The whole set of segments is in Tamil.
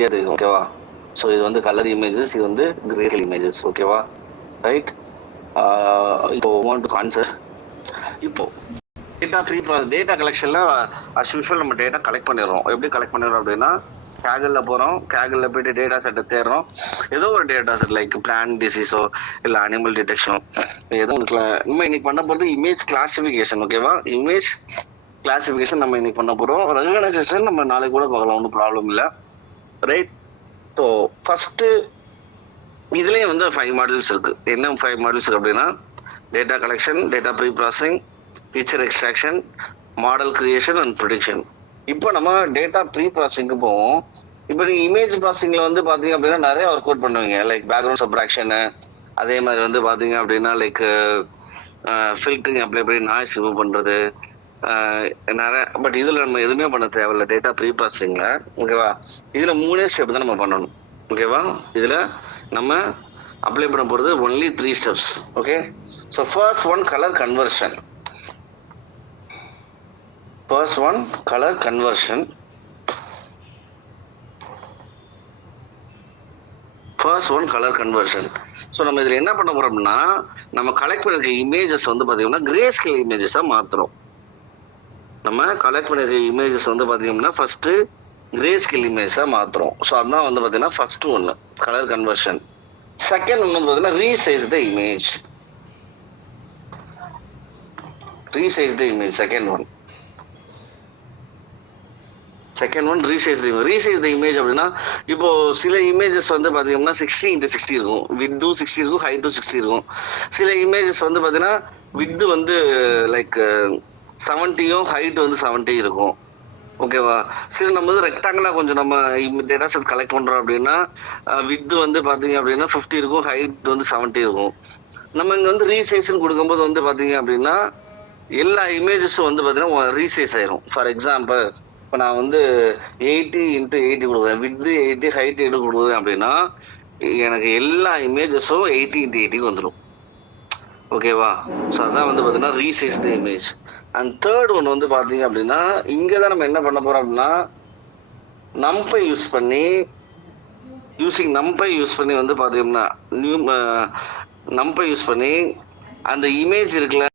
தெரியும் ஓகேவா. ஸோ இது வந்து கலர் இமேஜஸ், இது வந்து கிரே இமேஜஸ் ஓகேவா. ரைட். இப்போ வாண்ட் டு ஆன்சர். இப்போ டேட்டா கலெக்ஷன்ல அஸ் யூஷுவல் நம்ம டேட்டா கலெக்ட் பண்ணிடுறோம். எப்படி கலெக்ட் பண்ணிடுறோம் அப்படின்னா, கேகல்ல போகிறோம், கேகல்ல போயிட்டு டேட்டா செட்டை தேடுறோம். ஏதோ ஒரு டேட்டா செட் லைக் பிளான்ட் டிசீஸோ இல்லை அனிமல் டிடெக்ஷனோ ஏதோ நம்ம இன்னைக்கு பண்ண போகிறது இமேஜ் கிளாசிஃபிகேஷன் ஓகேவா. இமேஜ் கிளாசிஃபிகேஷன் நம்ம இன்னைக்கு பண்ண போகிறோம். ரெகனைசேஷன் நம்ம நாளைக்கு கூட பார்க்கலாம், ஒன்றும் ப்ராப்ளம் இல்லை. ரைட். ஸோ ஃபஸ்ட்டு இதுலேயே வந்து 5 மாடல்ஸ் இருக்குது. என்ன 5 மாடல்ஸ் இருக்குது அப்படின்னா, data collection, data preprocessing, feature extraction, model creation and prediction. இப்போ நம்ம டேட்டா ப்ரீ ப்ராசஸிங்க்கு போவோம். இப்போ நீங்கள் இமேஜ் ப்ராசஸிங்கில் வந்து பார்த்தீங்க அப்படின்னா நிறைய ஒர்க் அவுட் பண்ணுவீங்க. லைக் பேக்ரவுண்ட் சப்ராக்ஷனு, அதே மாதிரி வந்து பார்த்தீங்க அப்படின்னா லைக் ஃபில்டரிங் அப்ளை பண்ணி நாய்ஸ் ரிமூவ் பண்ணுறது நிறைய. பட் இதில் நம்ம எதுவுமே பண்ண தேவையில்ல டேட்டா ப்ரீ ப்ராசஸிங்கில் ஓகேவா. இதில் 3 ஸ்டெப் தான் நம்ம பண்ணணும் ஓகேவா. இதில் நம்ம அப்ளை பண்ண போகிறது only 3 steps okay. So first one colour conversion. First one, color conversion. First one, color conversion. So நம்ம இதில் என்ன பண்ண போகிறோம் அப்படின்னா, நம்ம கலெக்ட் பண்ணிருக்க இமேஜஸ் வந்து பார்த்தீங்கன்னா கிரே ஸ்கேல் இமேஜஸாக மாற்றுறோம். நம்ம கலெக்ட் பண்ணிருக்க இமேஜஸ் வந்து பார்த்தீங்கன்னா ஃபஸ்ட்டு கிரே ஸ்கேல் இமேஜஸாக மாற்றுறோம். ஸோ அதுதான் வந்து பார்த்தீங்கன்னா ஃபஸ்ட்டு ஒன்று கலர் கன்வர்ஷன். செகண்ட் ஒன்று வந்து பார்த்தீங்கன்னா resize the image. Resize the image second one. Second one resize the image. Resize the image அப்படின்னா, இப்போ சில இமேஜஸ் வந்து பார்த்தீங்கன்னா 60x60 இருக்கும், வித்து 60 இருக்கும், ஹைட்டு 60 இருக்கும். சில இமேஜஸ் வந்து பார்த்தீங்கன்னா வித்து வந்து லைக் 70யும் ஹைட்டு வந்து 70 இருக்கும் ஓகேவா. சில நம்ம வந்து ரெக்டாங்கிளாக கொஞ்சம் நம்ம டேட்டா செட் கலெக்ட் பண்ணுறோம் அப்படின்னா வித்து வந்து பார்த்தீங்க அப்படின்னா 50 இருக்கும், ஹைட் வந்து 70 இருக்கும். நம்ம இங்கே வந்து ரீசைஸ்ன்னு கொடுக்கும்போது வந்து பார்த்தீங்க அப்படின்னா எல்லா இமேஜஸும் வந்து பார்த்தீங்கன்னா ரீசைஸ் ஆயிரும். ஃபார் எக்ஸாம்பிள், இப்போ நான் வந்து 80x80 கொடுக்குறேன், வித்து 80, ஹைட் 80 கொடுக்குறேன் அப்படின்னா எனக்கு எல்லா இமேஜஸும் 80x80 வந்துடும் ஓகேவா. ஸோ அதான் வந்து பார்த்தீங்கன்னா resize the image. And third ஒன்று வந்து பார்த்தீங்க அப்படின்னா, இங்கே தான் நம்ம என்ன பண்ண போகிறோம் அப்படின்னா, நம்பை யூஸ் பண்ணி நம்பை யூஸ் பண்ணி வந்து பார்த்தீங்கன்னா நம்பை யூஸ் பண்ணி அந்த இமேஜ் இருக்குல்ல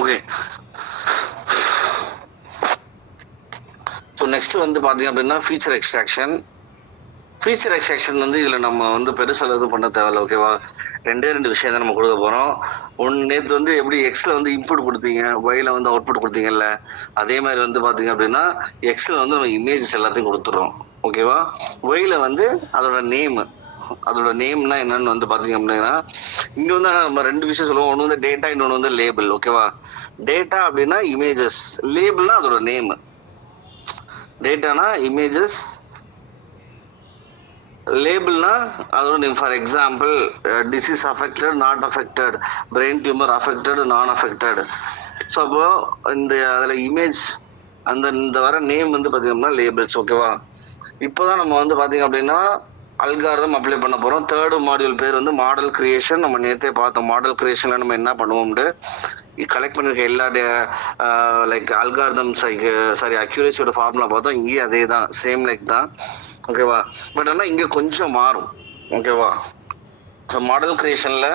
ஓகே. ஸோ நெக்ஸ்ட் வந்து பார்த்தீங்க அப்படின்னா ஃபீச்சர் எக்ஸ்ட்ராக்ஷன். ஃபீச்சர் எக்ஸ்ட்ராக்ஷன் வந்து இதில் நம்ம வந்து பெருசாக எதுவும் பண்ண தேவையில்ல ஓகேவா. 2 விஷயம் தான் நம்ம கொடுக்க போகிறோம். ஒன்று நேற்று வந்து எப்படி எக்ஸில் வந்து இன்புட் கொடுப்பீங்க, ஒயில் வந்து அவுட்புட் கொடுத்தீங்கல்ல, அதே மாதிரி வந்து பார்த்தீங்க அப்படின்னா எக்ஸில் வந்து நம்ம இமேஜஸ் எல்லாத்தையும் கொடுத்துட்றோம் ஓகேவா. ஒயில் வந்து அதோட நேம்னா என்னன்னு வந்து பார்த்தீங்க அப்படின்னா, இங்கே வந்து நம்ம 2 விஷயம் சொல்லுவோம். ஒன்று வந்து டேட்டா, இன்னொன்று வந்து லேபிள் ஓகேவா. டேட்டா அப்படின்னா இமேஜஸ், லேபிள்னா அதோட நேம். டேட்டானா இமேஜஸ், லேபிள்னா அதோட name. For example, disease affected, not affected, brain tumour affected, நான் அஃபெக்டட். ஸோ அப்போ அதில் இமேஜ் இந்த வர நேம் வந்து பார்த்தீங்கன்னா லேபிள்ஸ் ஓகேவா. இப்போதான் நம்ம வந்து பார்த்தீங்க அப்படின்னா அல்காரிதம் அப்ளை பண்ண போகிறோம். தேர்டு மாடியூல் பேர் வந்து மாடல் கிரியேஷன். நம்ம நேற்றே பார்த்தோம் மாடல் கிரியேஷனில் நம்ம என்ன பண்ணுவோம்னு. கலெக்ட் பண்ணிருக்க எல்லா லைக் அல்காரிதம் அக்யூரேசியோட ஃபார்முலா பார்த்தோம். இங்கேயும் அதே தான், சேம் லைக் தான் ஓகேவா. பட் ஆனால் இங்கே கொஞ்சம் மாறும் ஓகேவா. ஸோ மாடல் கிரியேஷனில்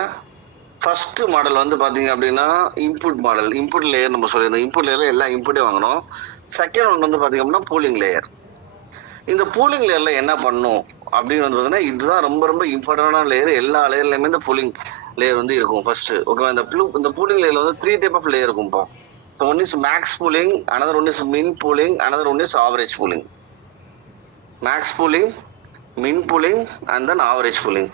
ஃபஸ்ட்டு மாடல் வந்து பார்த்தீங்க அப்படின்னா இன்புட் மாடல். இன்புட் லேயர் நம்ம சொல்லியிருந்தோம். இன்புட் லேயரில் எல்லா இன்புட்டே வாங்கணும். செகண்ட் ஒன்று வந்து பார்த்தீங்க அப்படின்னா பூலிங் லேயர். இந்த பூலிங் லேயரில் என்ன பண்ணும் அப்படின்னு வந்து பார்த்தீங்கன்னா, இதுதான் ரொம்ப ரொம்ப இம்பார்ட்டண்டான லேயர். எல்லா லேயர்லையுமே இந்த பூலிங் லேயர் வந்து இருக்கும் ஃபர்ஸ்ட்டு ஓகேவா. இந்த பூலிங் லேயரில் வந்து 3 டைப் ஆஃப் லேயர் இருக்கும்ப்பா. So one is max pooling, another one is min pooling, another one is average pooling. Max pooling, min pooling and then average pooling.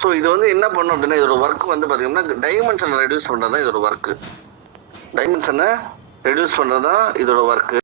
So இது வந்து என்ன பண்ணும் அப்படின்னா, இதோட ஒர்க் வந்து பார்த்தீங்கன்னா டைமென்ஷனை ரெடியூஸ் பண்ணுறது தான் இதோட ஒர்க்கு. டைமென்ஷனை ரெடியூஸ் பண்ணுறது தான் இதோட ஒர்க்கு.